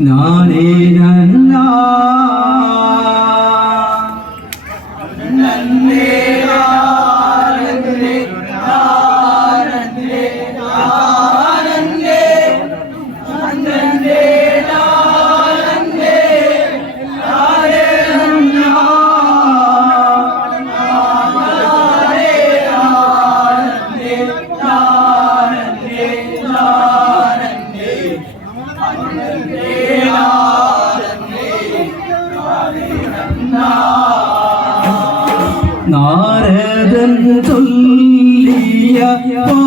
നാനേ നന്നാ 朋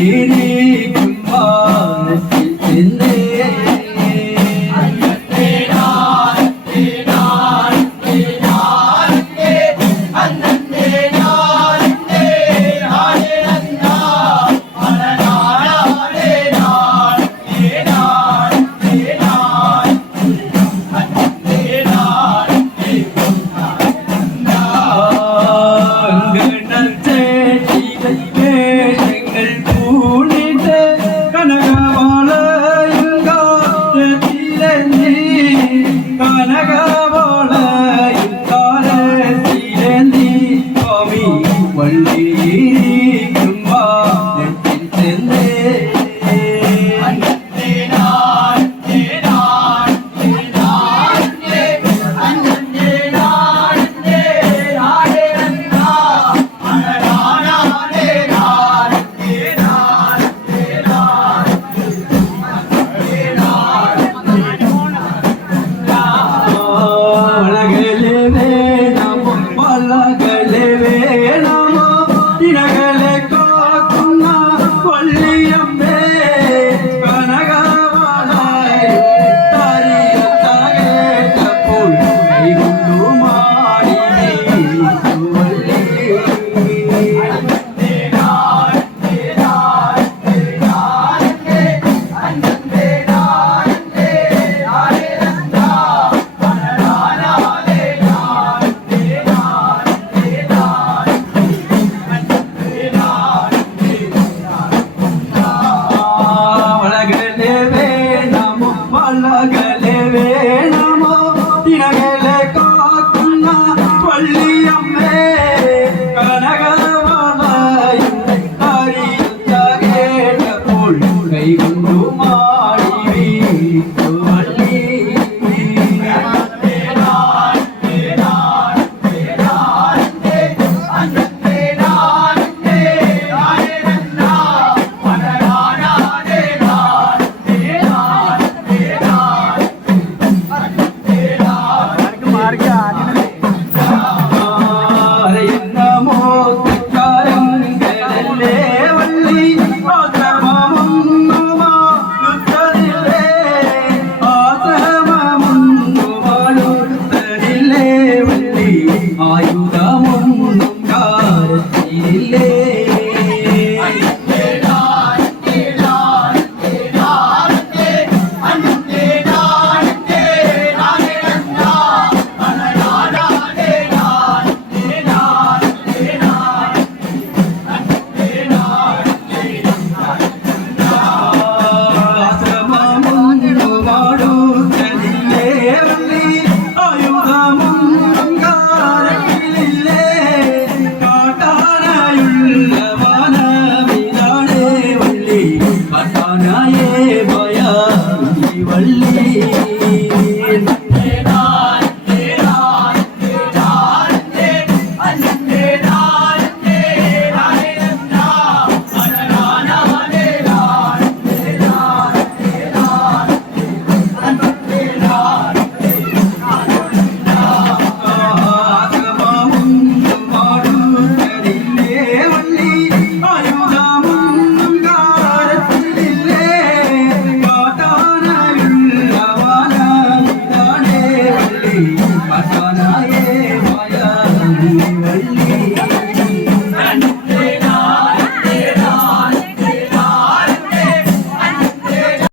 Ele മാറ്റെന്തേ